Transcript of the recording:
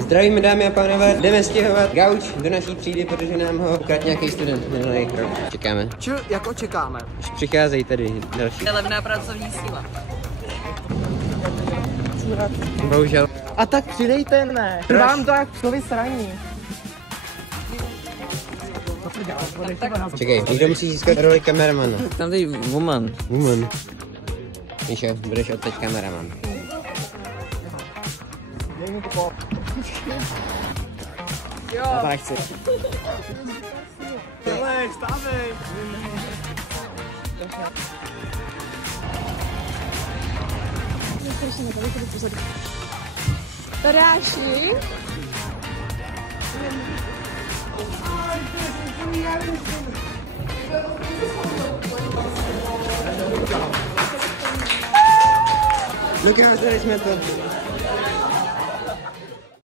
Zdravíme, dámy a pánové, jdeme stěhovat gauč do naší třídy, protože nám ho ukradl nějaký student minulý rok. Čekáme. Jako čekáme? Už přicházejí tady další. Je levná pracovní síla. Bohužel. A tak přidejte, ne? Trvám to jak psovi sraní. Čekej, někdo musí získat roli kameramana. Tam tady woman. Woman. Míšo, budeš odteď kameraman. Jo. Já to nechci. Stávej. Tadáši? Luky, rozdali jsme to.